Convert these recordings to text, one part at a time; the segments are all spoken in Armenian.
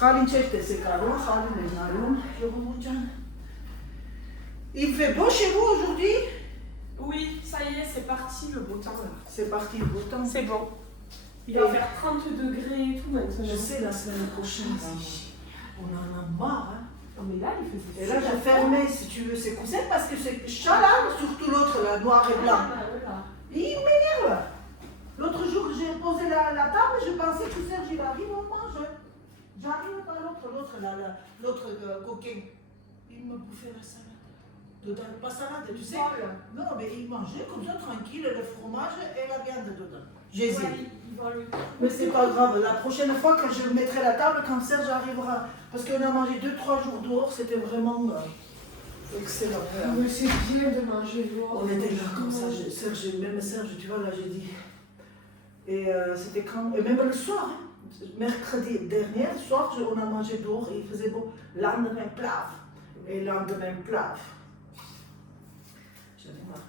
Khalin çekti Sekaro, Khalin est Nayoum, Il fait beau chez vous aujourd'hui? Oui, ça y est, c'est parti le beau temps là. C'est parti le beau temps. C'est bon. Il va faire 30 degrés et tout maintenant. Je sais, la semaine prochaine, on en a marre. Hein. Oh, mais là, il faisait. Et là, j'ai fermé, si tu veux, ces coussins parce que c'est chaleur, surtout l'autre, là, noir et blanc. Il m'énerve. L'autre jour, j'ai posé la table, je pensais que Serge, il arrive, on mange. J'arrive pas l'autre, l'autre coquin. Il me bouffait la salade. Dedans, pas salade, tu sais. Non, mais il mangeait comme ça, tranquille, le fromage et la viande dedans. J'hésite. Mais c'est pas grave, la prochaine fois que je mettrai la table, quand Serge arrivera, parce qu'on a mangé 2-3 jours dehors, c'était vraiment excellent. Mais c'est bien de manger dehors. On était là comme ça, Serge, même Serge, tu vois, là j'ai dit. Et c'était quand. Et même le soir, hein, mercredi dernier, le soir, on a mangé dehors et il faisait beau. Lendemain, plaf. Et lendemain, plaf. J'avais marre.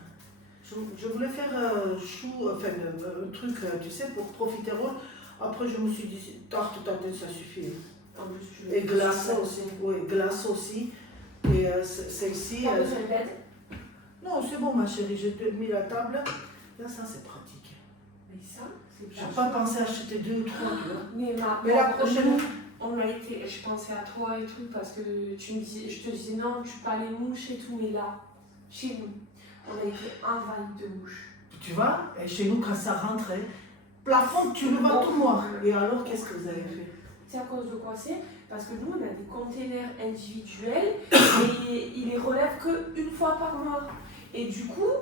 Je voulais faire chou, enfin, un truc, tu sais, pour profiter. Après, je me suis dit, tarte, ça suffit. En plus, et glace aussi. Oui, glace aussi. Et celle-ci. Non, c'est bon, ma chérie, j'ai mis la table. Là, ça, c'est pratique. Mais ça, c'est je n'ai pas pensé à acheter 2 ou 3, tu vois. Mais la prochaine. On a été, je pensais à toi et tout, parce que tu me dis, je te disais non, tu pas les mouches et tout, mais là, chez nous, on a été envahis de mouches. Tu vois, et chez nous, quand ça rentrait, plafond, tu le vois tout noir. Et alors, qu'est-ce que vous avez fait? C'est à cause de quoi c'est? Parce que nous, on a des containers individuels et ils les relèvent qu'une fois par mois. Et du coup,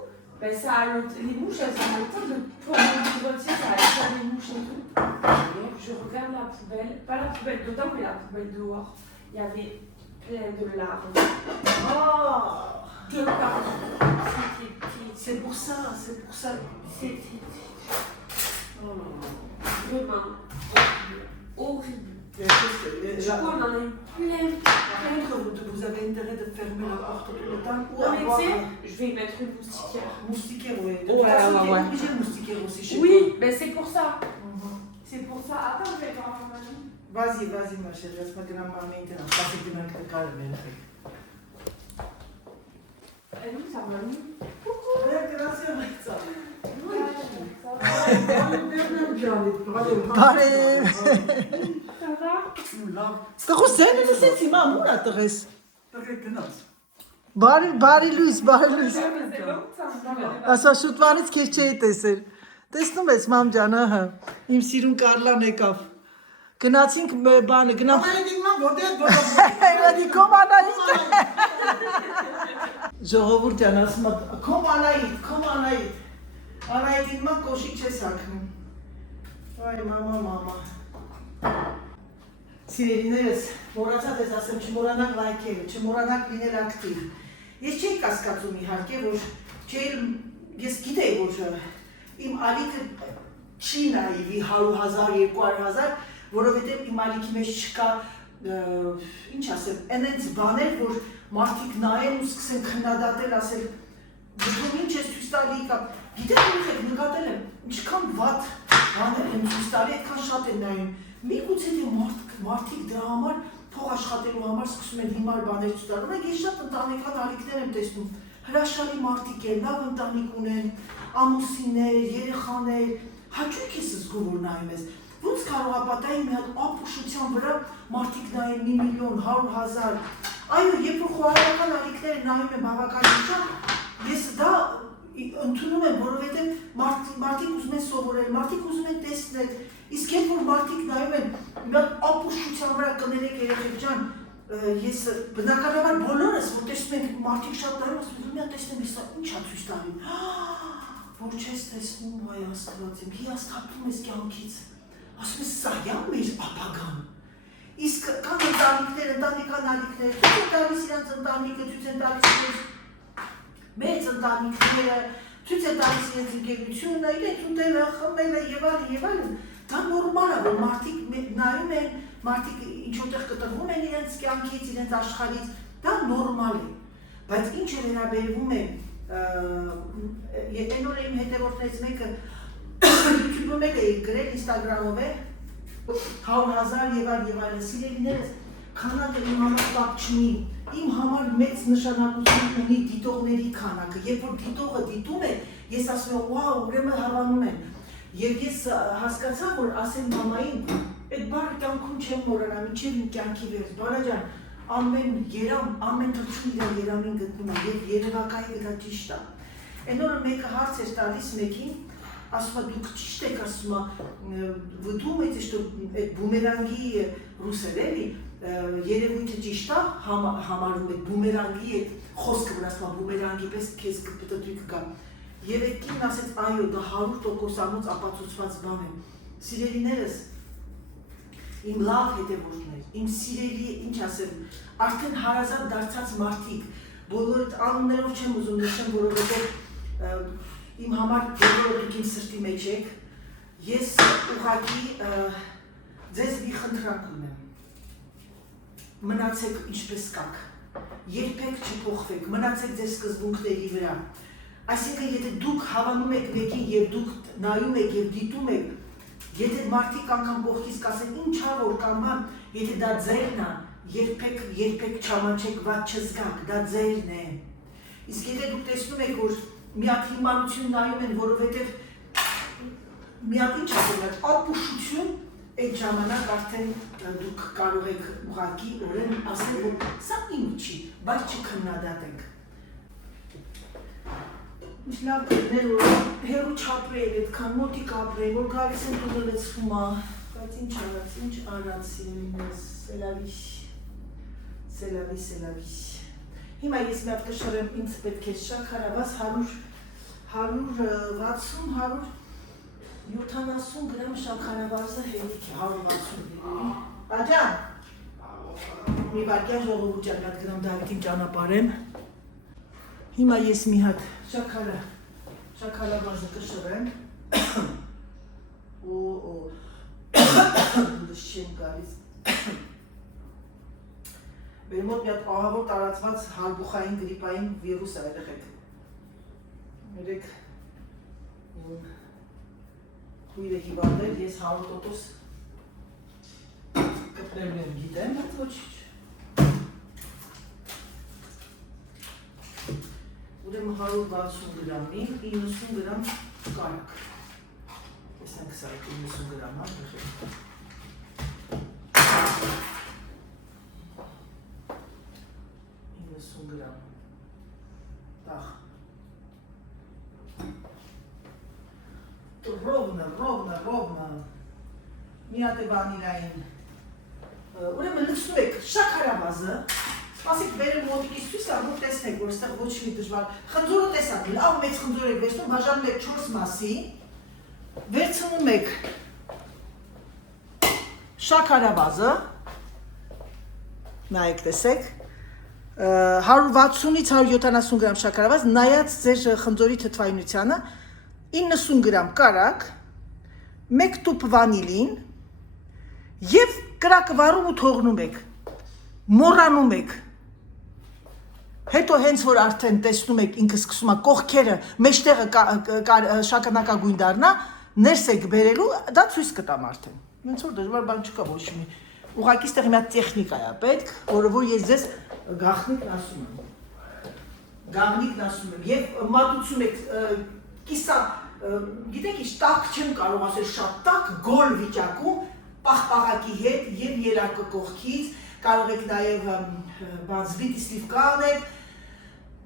ben, ça a les mouches, elles ont le temps de prendre le grottier, ça a faire des mouches et tout. Donc, je regarde la poubelle, pas la poubelle dedans, mais la poubelle dehors. Il y avait plein de larves. Oh! De partout. C'était petit. C'est pour ça, c'est pour ça. C'était oh. Vraiment horrible. Du coup, on en a eu plein. Vous avez intérêt de fermer la porte tout le temps ou non, mais tu sais, avoir... je vais y mettre une moustiquaire. Moustiquaire, oui. De toute façon, t'es obligé de moustiquaire aussi chez toi. Oui, mais c'est pour ça. C'est pour ça. Attends, je vais voir mon ami. Vas-y, ma chérie, laisse-moi te la main maintenant. Ça, c'est que tu te calmes. Elle nous a mamie. Coucou. Grazie, Marza. Stăcu seni nu se țima muna tăres. Բարի լույս, բարի լույս։ Ասա շուտվանից քեզ չէի տեսել։ Տեսնում ես մամ ջան, ահա, իմ սիրուն Կարլան եկավ։ Գնացինք բանը, Այդի կոմանայիտ։ Ժողովուրդ ջան, ասում եմ, կոմանայիտ։ Անայիտ իմ կոշիկ չես հագնում։ Այ մամա։ Սիրելիներս, մոռացած ես ասեմ, չմոռանաք լայքել, չմոռանաք լինել ակտիվ։ Ես չէի կասկածում իհարկե, որ ես գիտեի, որ իմ ալիքը չի նայվի 100,000, 200,000, որովհետև իմ ալիքի մեջ չկա, ինչ ասեմ, այնենց բաներ, որ մարդիկ նայեն ու սկսեն քննադատել, ասել, դու ինչ ես ցույց տալի կա։ Գիտեք ինչ եք նկատել եմ, ինչքան վատ բաներ եմ ցույց տալի, այդքան շատ են նայում։ Միգուցե թե մարդիկ դրա համար փող աշխատելու համար սկսում են հիմար բաներ ցույց տալ։ Ունեք ես շատ ընտանեկան ալիքներ եմ տեսնում։ Հրաշալի մարդիկ են, լավ ընտանիք ունեն, ամուսիններ, երեխաներ, հաճույք ես զգում որ նայում ես։ Ոնց կարող է պատահի մի հատ ապուշության վրա մարդիկ նայեն 1 միլիոն, 100,000։ Այո, երբ որ խոհարարական ալիքները նայում են բավականին շատ, ես դա ընդունում եմ, որովհետև մարդիկ ուզում են սովորել, մարդիկ ուզում են տեսնել։ Իսկ երբ որ մարդիկ նայում են մի հատ ապուշության վրա կներեք երեխեք ջան, ես բնականաբար բոլորս, որ տեսնում ենք մարդիկ շատ նայում, ասում եմ, մի հատ տեսնեմ, սա ինչ է ցույց տալի։ Որ չես տեսնում, այ Աստված իմ, հիասթափվում ես կյանքից։ Ասում ես, սա է մեր ապագան։ Իսկ կան ընտանիքներ, ընտանեկան ալիքներ, ցույց են տալիս իրանց ընտանիքը, ցույց են տալիս իրենց մեծ ընտանիքները, ցույց են տալիս իրենց ընկերությունը, իրենց ուտելը, խմելը եւ այլն։ Դա նորմալ է, որ մարդիկ նայում են, մարդիկ ինչ-որտեղ կտրվում են իրենց կյանքից, իրենց աշխարհից, դա նորմալ է։ Բայց ինչ է վերաբերվում է, այն օրը իմ հետևորդներից մեկը YouTube-ում էլ էի գրել, Instagram-ով է, 100,000 եւ այլն, սիրելիներս, քանակը իմ համար կապ չունի, իմ համար մեծ նշանակություն ունի դիտողների քանակը, երբ որ դիտողը դիտում է, ես ասում եմ, վաու, ուրեմն հավանում են, եւ ես հասկացա, որ ասեմ մամային, այդ բառը կյանքում չեմ մոռանա, մինչեւ իմ կյանքի վերջ, բարաջան, ամեն երամ, ամեն թռչուն իր երամին գտնում է, եւ երևակայել դա ճիշտ է։ Այն օրը մեկը հարց էր տալիս մեկին, ասում է դուք ճիշտ եք, ասում է, вы думаете, что այդ բումերանգի ռուսեր էլի, երևույթը ճիշտ է, համարում է բումերանգի այդ խոսքը, որ ասում է բումերանգի պես քեզ կպտտի կգա։ Եվ այդ կինն ասեց, այո, դա 100%-անոց ապացուցված բան է։ Սիրելիներս, իմ լավ հետևորդներ, իմ սիրելի, ինչ ասեմ, արդեն հարազատ դարձած մարդիկ, բոլոր անուններով չեմ ուզում նշեմ, որովհետև իմ համար բոլորը դուք իմ սրտի մեջ եք, ես ուղղակի ձեզ մի խնդրանք ունեմ, մնացեք ինչպես կաք, երբեք չփոխվեք, մնացեք ձեր սկզբունքների վրա, այսինքն եթե դուք հավանում եք մեկին եւ դուք նայում եք եւ դիտում եք, եթե մարդիկ անգամ կողքից կասեն ինչա որ կամ բան, եթե դա ձերն է, երբեք չամանչեք, ված չզգաք, դա ձերն է։ Իսկ եթե դուք տեսնում եք, որ մի հատ հիմարություն նայում են, որովհետև մի հատ ինչ ասում եք, ապուշություն, այդ ժամանակ արդեն դուք կարող եք ուղղակի ուրեմն ասել, որ սա իմ չի, բայց չքննադատենք։ Ինչ լավ կներ, որ հերու չապրել, այդքան մոտիկ ապրել, որ գալիս են տունը լեցվում է, բայց ինչ արած, սիրելիներս, սելավի։ Հիմա ես մի հատ կշռեմ, ինձ պետք է շաքարավազ 170 գրամ շաքարավազը հելիք է, 160 Աջան, մի վարկյան ժողովուրդ ջան, հատ գրամ Դավիթին ճանապարհեմ։ Հիմա ես մի հատ շաքարավազը կշռեմ, դուս չեմ գալիս, մեր մոտ մի հատ ահավոր տարածված հարբուխային գրիպային վիրուս է երեխեք, երեք քույրը հիվանդել, ես 100% կպրեմ եմ գիտեմ, բայց ոչինչ։ Ուրեմն 160 գրամի, 90 գրամ կարակ։ Տեսանք սա 90 գրամ, հա, եղեք։ 90 գրամ։ Տախ։ Ровно։ Մի հատ է վանիլային։ Ուրեմն լցնում եք շաքարավազը, ասեք բերեմ մոտիկից ցույց տամ, որ տեսնեք, որ այստեղ ոչ մի դժվար։ Խնձորը տեսակ, լավ մեծ խնձոր եք վերցնում, բաժանում եք 4 մասի, վերցնում եք շաքարավազը, նայեք տեսեք, 160-ից 170 գրամ շաքարավազ, նայած ձեր խնձորի թթվայնությանը, 90 գրամ կարակ, 1 տուփ վանիլին եւ կրակը վառում ու թողնում եք, մոռանում եք, հետո հենց որ արդեն տեսնում եք ինքը սկսում է կողքերը, մեջտեղը շագանակագույն դառնա, ներս եք բերելու, դա ցույց կտամ արդեն, ոնց որ դժվար բան չկա ոչ մի, ուղղակի ստեղ մի հատ տեխնիկա է պետք, որը որ ես ձեզ գաղտնիքն ասում եմ եւ մատուցում եք կիսա, գիտեք ինչ, տաք չեմ կարող ասել շատ տաք, գոլ վիճակում, պաղպաղակի հետ եւ երակը կողքից, կարող եք նաեւ զբիտի սլիվկա անեք,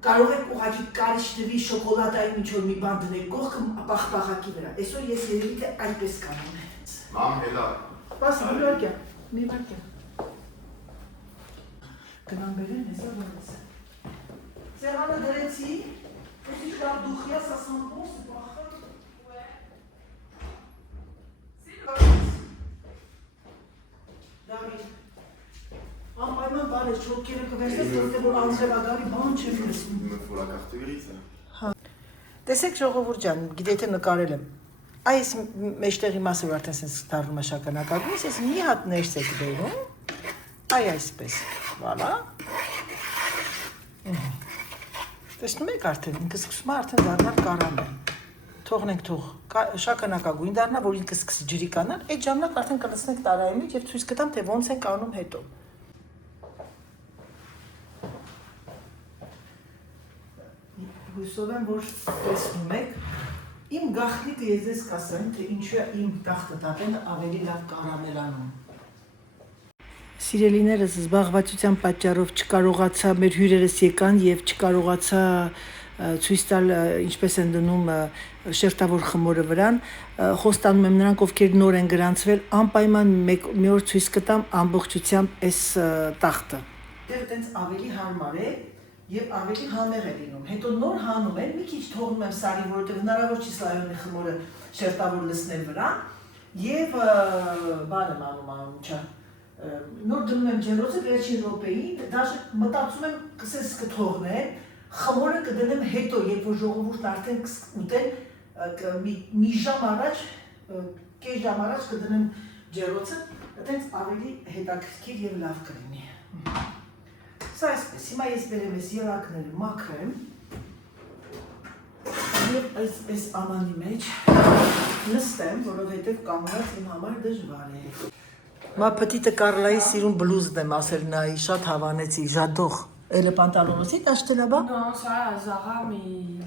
կարող եք ուղղակի կարիճնվի շոկոլադային ինչ որ մի բան դնել կողքը պաղպաղակի վրա, այսօր ես երևի թե այդպես կանեմ։ Մամ, հելա։ Պաս, մի վարկյա։ Գնամ բերեմ, հեսա բանես։ Սեղանը դրեցի, Aussi je garde d'ouvrir, ça sent bon, c'est pas grave. Ouais. C'est le David. Անպայման բան է, չոքերը կվերցես, որ անձրևադարի բան չեմ լսում։ Il me faut la carte grise. Տեսեք ժողովուրդ ջան, գիտեք թե նկարել եմ։ Այս մեջտեղի մասը որ արդեն sense դառնում է շագանակագույն, ես մի հատ ներս եք բերում։ Այ այսպես, վալա։ Տեսնում եք արդեն, ինքը սկսում է արդեն դառնալ կարամել։ թողնենք թող շագանակագույն դառնա, որ ինքը սկսի ջրի կանալ, այդ ժամանակ արդեն կլցնենք տարայի մեջ եւ ցույց կտամ, թե ոնց ենք անում հետո։ Հույսով եմ, որ տեսնում եք, իմ գաղտնիքը ես ձեզ կասեմ, թե ինչու է իմ տախտը տապենը ավելի լավ կարամելանում։ Սիրելիներս զբաղվածության պատճառով չկարողացա, մեր հյուրերս եկան եւ չկարողացա ցույց տալ ինչպես են դնում շերտավոր խմորը վրան, խոստանում եմ նրանք, ովքեր նոր են գրանցվել, անպայման մի օր ցույց կտամ ամբողջությամբ այս տախտը։ Դեռ տենց ավելի հարմար է եւ ավելի համեղ է լինում։ Հետո նոր հանում են, մի քիչ թողնում եմ սարի, որովհետեւ հնարավոր չի սլայոնի խմորը շերտավոր լցնել վրան եւ բան եմ անում չա։ Նոր դնում եմ ջերոցը վերջին րոպեին, դաժե մտածում եմ կսես կթողնեմ, խմորը կդնեմ հետո, երբ որ ժողովուրդն արդեն կուտեն մի ժամ առաջ, կես ժամ առաջ կդնեմ ջերոցը, այդպես ավելի հետաքրքիր եւ լավ կլինի։ Սա այսպես, հիմա ես բերեմ ես ելակները մաքրեմ եւ այս ամանի մեջ նստեմ, որովհետեւ կամված իմ համար դժվար է։ Մա պտիտը Կարլայի սիրուն բլուզն եմ ասել նայի, շատ հավանեցի, j'adore. Et le pantalon aussi, t'as acheté là-bas? Non, ça à Zara, mais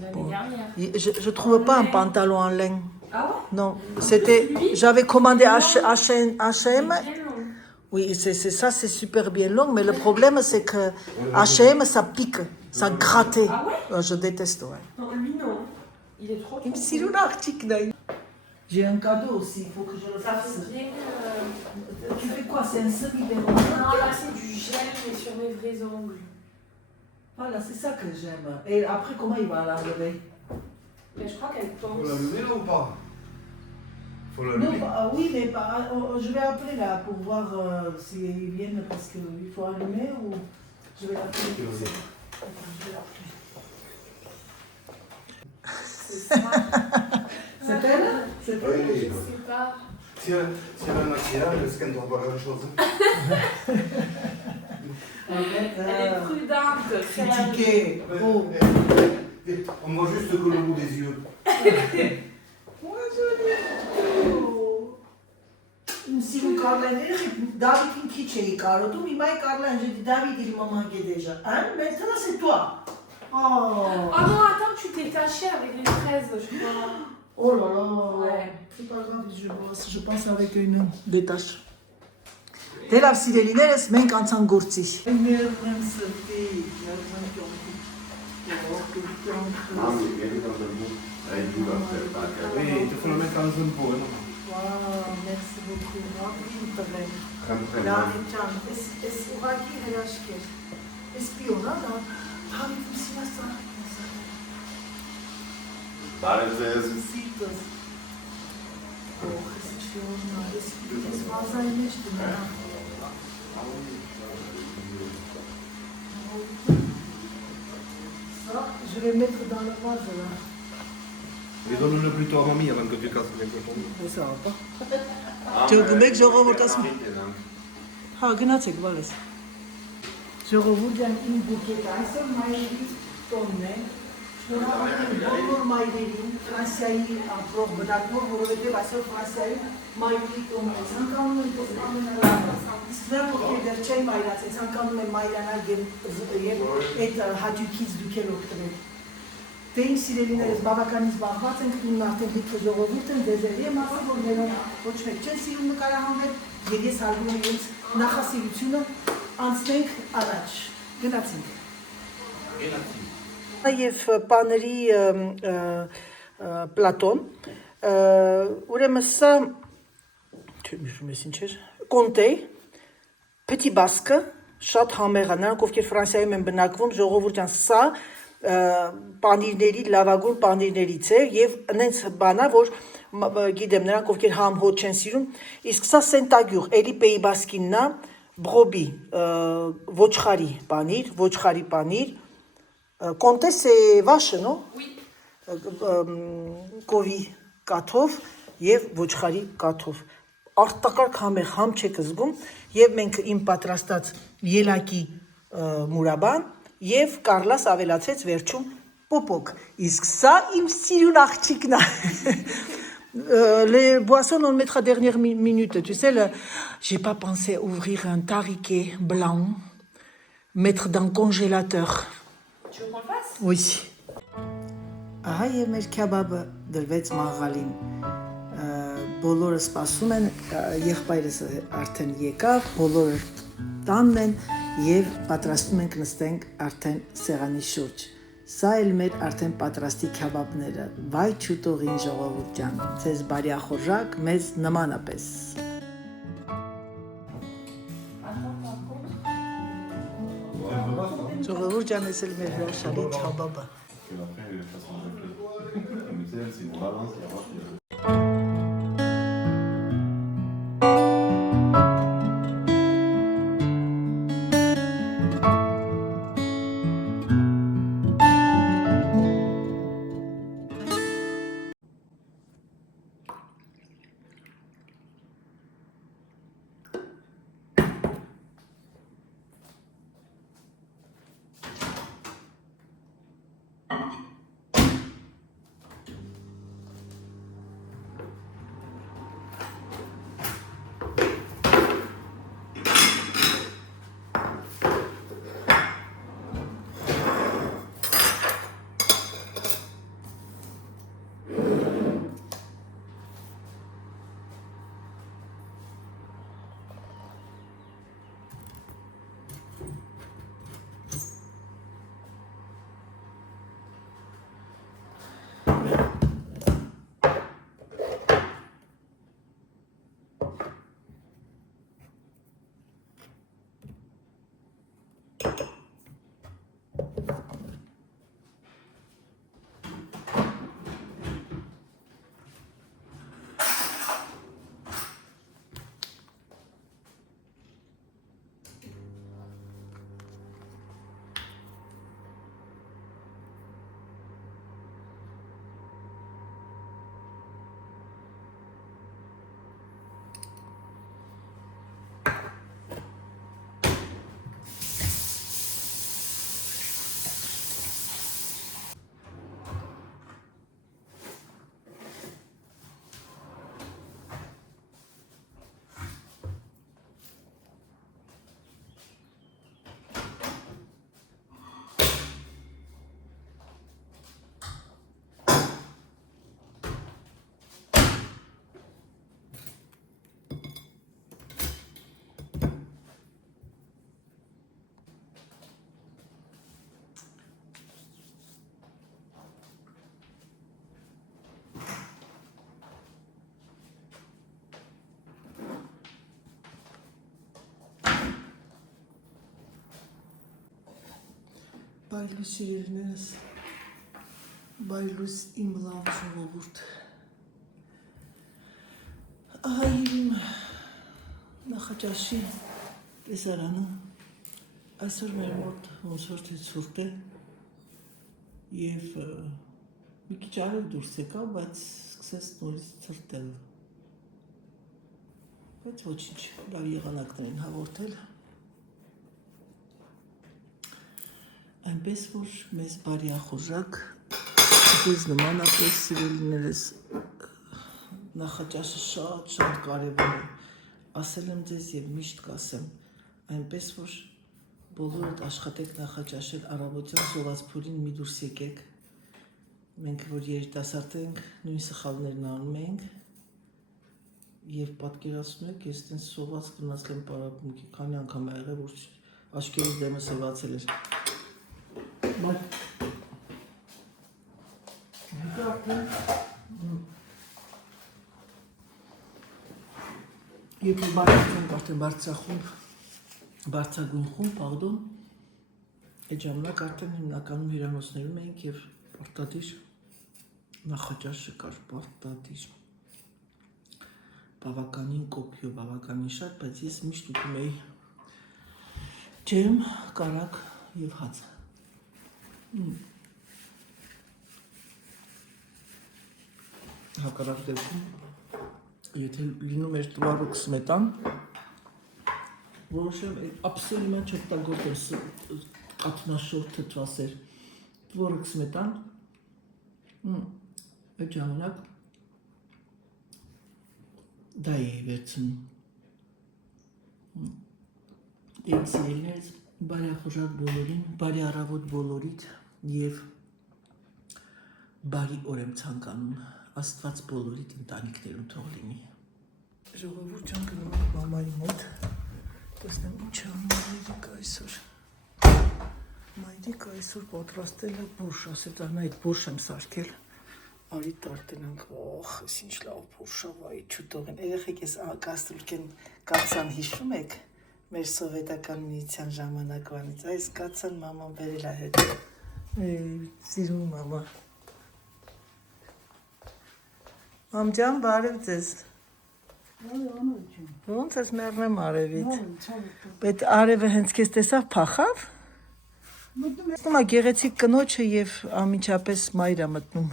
l'année dernière. Je trouve pas un pantalon en laine. Ah ouais? Non, c'était, j'avais commandé H&M. Bien long. Oui, ça, c'est super bien long, mais le problème, c'est que H&M, ça pique, ça gratte. Ah ouais? Je déteste, ouais. Non, lui non. Il est trop. Il me dit, j'ai un cadeau aussi, il faut que je le Ça fasse. fait bien. Tu fais quoi? C'est un semi-béron? Non, là c'est du gel, mais sur mes vrais ongles. Voilà, c'est ça que j'aime. Et après, comment il va l'enlever? Mais je crois qu'elle pense. Faut l'allumer là ou pas? Faut Non, l'allumer. oui, mais je vais appeler là pour voir s'ils viennent parce qu'il faut allumer ou je vais l'appeler. Attends, je vais l'appeler. C'est ça. C'est elle? C'est elle? Je sais pas. Si elle a un maquillage, est-ce qu'elle ne doit pas grand-chose? Elle est prudente. Critiquée. Oh. On voit juste que le bout des yeux. Սիրուն Կարլայները Դավիթին քիչ էի կարոտում, հիմա է Կարլայն j'ai dit David il m'a manqué déjà. Hein? Maintenant c'est toi. Oh. Oh non, attends, tu t'es taché avec les fraises, je crois. Oh là là. Ouais. C'est pas grave, je pense avec une détache. Դե լավ սիրելիներս մենք անցան գործի։ Mamma, vieni con il bout. Aiuto a faire pas. Oui, tu faut le mettre dans un pot, non? Wow, merci beaucoup. Crème très Là, bonne. tiens, est-ce ուղղակի հրաշք էր։ Էս պիոն, հա, հավիտում սիրասա։ Բարեզես։ Սիրտս։ Օ, էս չիոնա, էս վազայի մեջ դնա։ Ça, je vais mettre dans le vase là. Mais donne-le plutôt à mamie avant que tu casses les cochons. Mais ça va pas. Tu veux que je remonte à ce moment? Ha, գնացեք, բալես։ Ժողովուրդ ջան, իմ բուկետը այսօր մայրերի տոնն է։ Շնորհակալ եմ բոլոր մայրերին, Ֆրանսիայի ապրող բնակվող, որովհետև այսօր Ֆրանսիայում մայրերի տոնն է։ Ցանկանում եմ ամենալավը։ Իսկ նրանք, ովքեր դեռ չեն մայրացել, ցանկանում եմ մայրանալ եւ այդ հաճույքից դուք եք օգտվել։ Դե իմ սիրելիներս բավականին զբաղված ենք, իմն արդեն դիքը ժողովուրդ են, դեզերի եմ ասում, որ նրանք ոչ մեկ չեն սիրում նկարահանվել, եւ ես հարգում եմ ինձ նախասիրությունը, անցնենք առաջ, գնացինք։ Եվ պաների պլատոն, ուրեմն սա, չեմ ես ինչ էր, կոնտեյ, պետի բասկը, շատ համեղ է, նրանք ովքեր Ֆրանսիայում են բնակվում, ժողովուրդ ջան, սա պանիրների, լավագույն պանիրներից է եւ նենց բանա, որ գիտեմ, նրանք ովքեր համ հոտ չեն սիրում, իսկ սա սենտագյուղ, էլի Pays Basque-ինն է, բրոբի, ոչխարի պանիր, Comté c'est vache, non? Oui. Կովի կաթով եւ ոչխարի կաթով։ Արտակարգ համեղ համ չեք զգում եւ մենք իմ պատրաստած ելակի մուրաբան եւ Կարլաս ավելացրեց վերջում Պոպոկ, իսկ սա իմ սիրուն աղջիկն է։ Les boissons, on le mettra dernière minute. Tu sais, j'ai pas pensé ouvrir un tariquet blanc, mettre dans le congélateur. Tu veux qu'on le fasse? Oui. Ահա եւ մեր քեբաբը դրվեց մաղալին։ Բոլորը սպասում են, եղբայրս արդեն եկավ, բոլորը տանն են եւ պատրաստում ենք նստենք արդեն սեղանի շուրջ։ Սա էլ մեր արդեն պատրաստի քեբաբները։ Վայ չուտողին ժողովուրդ ջան, ցեզ բարյախորժակ, մեզ նմանապես։ Ժողովուրդ ջան, ես էլ մեր հրաշալի քեբաբը։ Et après, les façons de comme disait, c'est une balance, il y a pas Բայլուս իրերներս, բայլուս իմ լավ ժողովուրդ։ Ահա իմ նախաճաշի տեսարանը, այսօր մեր մոտ ոնց որ թե ցուրտ է և մի քիչ արև դուրս եկա, բայց սկսեց նորից ցրտել։ Բայց ոչինչ, լավ եղանակներ են հաղորդել։ Այնպես որ մեզ բարյախորժակ, ձեզ նմանապես սիրելիներս նախաճաշը շատ կարևոր է, ասել եմ ձեզ և միշտ կասեմ, այնպես որ բոլորդ աշխատեք նախաճաշել առավոտյան սոված փորին մի դուրս եկեք, մենք որ երիտասարդ ենք, նույն սխալներն անում ենք և պատկերացնում եք, ես տենց սոված գնացել եմ պարապմունքի, քանի անգամ ա եղել, որ աչքերից դեմս հևացել էր։ Բայց երբ բարձրացանք արդեն բարձրագույն խումբ, պարդոն, այդ ժամանակ արդեն հիմնականում հյուրանոցներում էինք և պարտադիր նախաճաշը կար, պարտադիր, բավականին կոպիո, բավականին շատ, բայց ես միշտ ուտում էի ջեմ, կարագ և հաց։ Հակառակ դեպքում, եթե լինում էր տվարոք սմետան, որոշեմ ափսենիմա չօգտագործեմ կաթնաշոր թթվասեր Տворог սմետան։ Այդ ժամանակ դա է վերցնում։ Իմ սիրելիներս բարի ախորժակ բոլորին, բարի առավոտ բոլորիդ և բարի օր եմ ցանկանում, Աստված բոլորիդ ընտանիքներում թող լինի։ Ժողովուրդ ջան գնում ենք մամայի մոտ, տեսնեմ ինչ անում մայրիկը այսօր։ Մայրիկը այսօր պատրաստել է բուրշ, ասեց անա այդ բուրշ եմ սարքել, արի տարտենանք, օխ, ես ինչ լավ բուրշ ա, վայ չուտող են, երեխեք ես կաստրուլկեն կացան հիշում եք, մեր սովետական միության ժամանակվանից, այս կացան մաման բերել է հետ, սիրում մամա։ Մամ ջան, բարև ձեզ։ Ոնց ես մեռնեմ արևից։ Բայց արևը հենց քեզ տեսավ փախավ։ Մտնում է գեղեցիկ կնոջը եւ ամիջապես մայրը մտնում։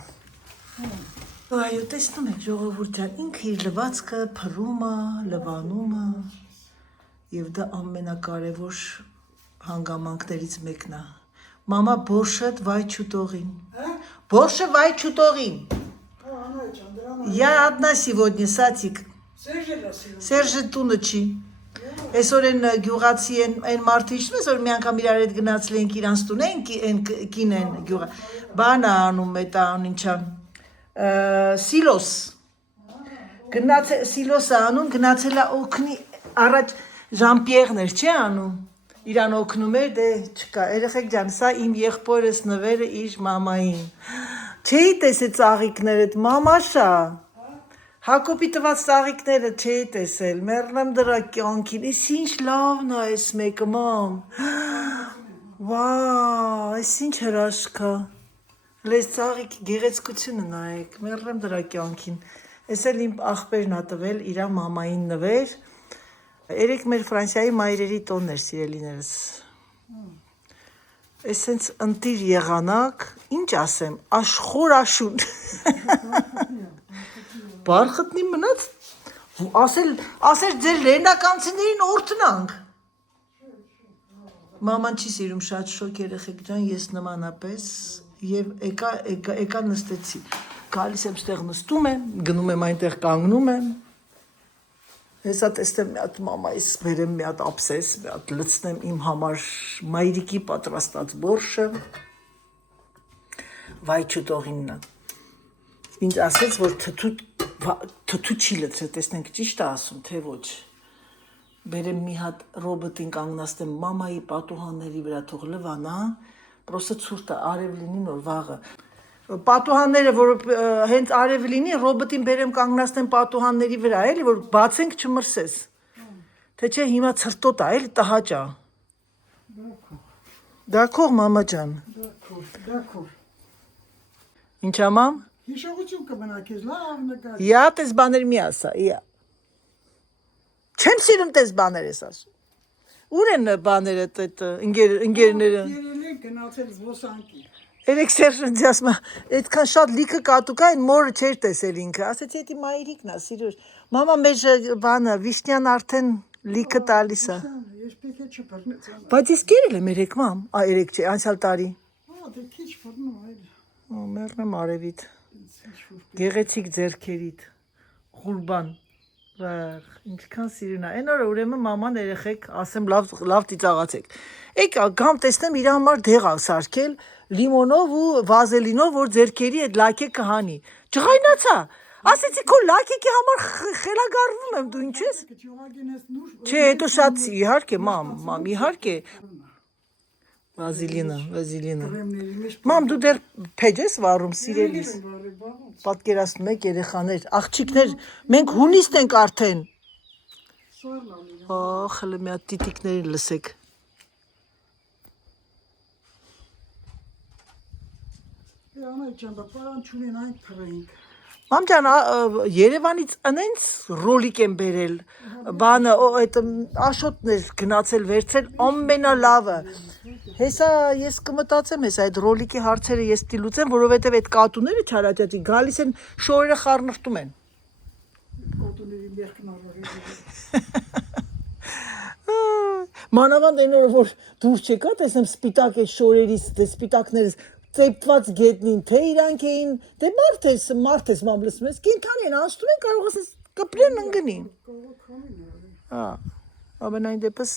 Այո, տեսնում եք ժողովուրդ ջան, ինքը իր լվացքը փռում է, լվանում է եւ դա ամենակարևոր հանգամանքներից մեկն է։ Մամա բորշդ վայ չուտողին։ Բորշը վայ չուտողին։ Я одна сегодня, Сатик. Սերժը տունը չի։ Այսօր են գյուղացի են մարդը իջնում ես, որ մի անգամ իրար հետ գնացել ենք իրանց տուն են կին են գյուղա։ Բան անում է տան ինչա։ Սիլոս։ Սիլոս անում, գնացել է օգնի առաջ Ժամպիերն էր, չի անում։ Իրան օգնում էր, դե չկա։ Երեխեք ջան, սա իմ եղբորս նվերը իր մամային։ Չէի տեսել ծաղիկներդ, մամաշա։ Հակոբի տված ծաղիկները չէի տեսել, մեռնեմ դրա կյանքին, ես ինչ լավն է այս մեկը, մամ։ Վաա, այս ինչ հրաշք է։ Լես ծաղիկի գեղեցկությունը նայեք, մեռնեմ դրա կյանքին։ Ես էլ իմ աղբերն ա տվել իրա մամային նվեր։ Երեք մեր Ֆրանսիայի մայրերի տոնն էր, սիրելիներս։ Էսենց ընտիր եղանակ, ինչ ասեմ, աշխոր աշուն։ Բարխտնի մնաց, ասեր ձեր լերնականցիներին օրտնանք։ Մաման չի սիրում շատ շոկ երեխեք ջան, ես նմանապես և եկա նստեցի։ Գալիս եմ ստեղ նստում եմ, գնում եմ այնտեղ կանգնում եմ։ Հեսա տեստեմ մի հատ մամայիս բերեմ մի հատ ափսես, մի հատ լցնեմ իմ համար մայրիկի պատրաստած բորշը։ Վայ չուտողինն է։ Ինձ ասեց, որ թթու չի լցրել, տեսնենք ճիշտ է ասում, թե ոչ։ Բերեմ մի հատ ռոբոտին կանգնացնեմ մամայի պատուհանների վրա թող լվանա, պրոստը ցուրտ է, արև լինի նոր վաղը։ Պատուհանները, որ հենց արև լինի, ռոբոտին բերեմ կանգնացնեմ պատուհանների վրա, էլի, որ բացենք չմրսես։ Թե չէ հիմա ցրտոտ է, էլի տհաճ է։ Դակող, մամա ջան։ Դակող։ Ինչա մամ։ Հիշողություն կմնա քեզ, լավ նկար։ Յա տես բաներ մի ասա, յա։ Չեմ սիրում տես բաներ ես ասում։ Ուր են բաները ընկերները։ Երել են գնացել զբոսանքի։ Երեք Սերժն ասում է, այդքան շատ լիքը կատուկ է, այն մորը չէր տեսել ինքը։ Ասեցի, էդի մայրիկն է, սիրուր։ Մամա մեր բանը, վիշնյան արդեն լիքը տալիս է։ Ես պետք է չփռնեցան։ Բայց ես կերել եմ երեք մամ, երեք չէ, անցյալ տարի։ Դե քիչ փռնում այլ։ Մեռնեմ արևիդ։ Գեղեցիկ ձերքերիդ, Ղուրբան, ինչքան սիրուն է, այն օրը ուրեմն մաման երեխեք, ասեմ լավ ծիծաղացեք, եկա գամ տեսնեմ իր համար դեղ սարքել, լիմոնով ու վազելինով, որ ձերքերի այդ լակեկը հանի, ջղայնացա, ասեցի քո լակեկի համար խելագարվում եմ, դու ինչ ես, չէ, հետո շատ իհարկե մամ, իհարկե, Վազիլինը։ Մամ, դու դեռ փեջ ես վառում, սիրելիս։ Պատկերացնում եք երեխաներ, աղջիկներ, մենք հունիստ ենք արդեն։ Խլը մի հատ տիտիկներին լսեք։ Մամ ջան, Երևանից ընենց ռոլիկ եմ բերել, բանը, այդ աշոտներ գնացել վերցրել, ամենալավը։ Հեսա ես կմտածեմ, հեսա այդ ռոլիկի հարցերը ես տիլուծեմ, որովհետև այդ կատուները չարաճաճի, գալիս են շորերը խառնխտում են։ Մանավանդ այն օրը, որ դուրս չեկա, տեսնեմ սպիտակ այդ շորերից, սպիտակներից ծեփված գետնին, թե իրանք էին, դե մարդ ես մամլսում ես, կենթան են անցնում են, կարող ես կպրեն ընկնին։ Հա, ամենայն դեպս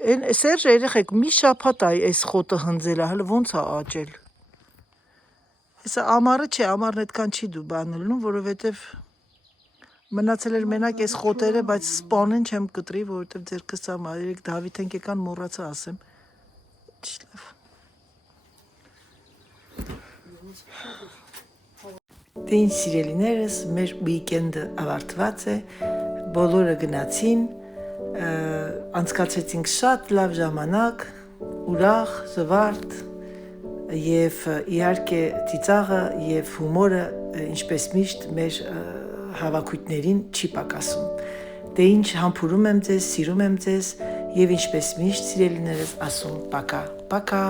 Սերժ երեխեք մի շաբաթ այս խոտը հնձել է, հələ ոնց է աճել։ Հեսա ամառը չէ, ամառն այդքան չի դու բան լինում, որովհետև մնացել էր մենակ այս խոտերը, բայց սպանեն չեմ կտրի, որովհետև ձերքս ցամա, երեք Դավիթենք եկան մոռացա ասեմ։ Չլավ։ Դե ինչ սիրելիներս, մեր վիկենդը ավարտված է, բոլորը գնացին, անցկացրեցինք շատ լավ ժամանակ, ուրախ, զվարթ եւ իհարկե ծիծաղը եւ հումորը ինչպես միշտ մեր հավաքույտներին չի պակասում։ Դե ինչ համբուրում եմ ձեզ, սիրում եմ ձեզ եւ ինչպես միշտ սիրելիներս ասում պակա, պակա։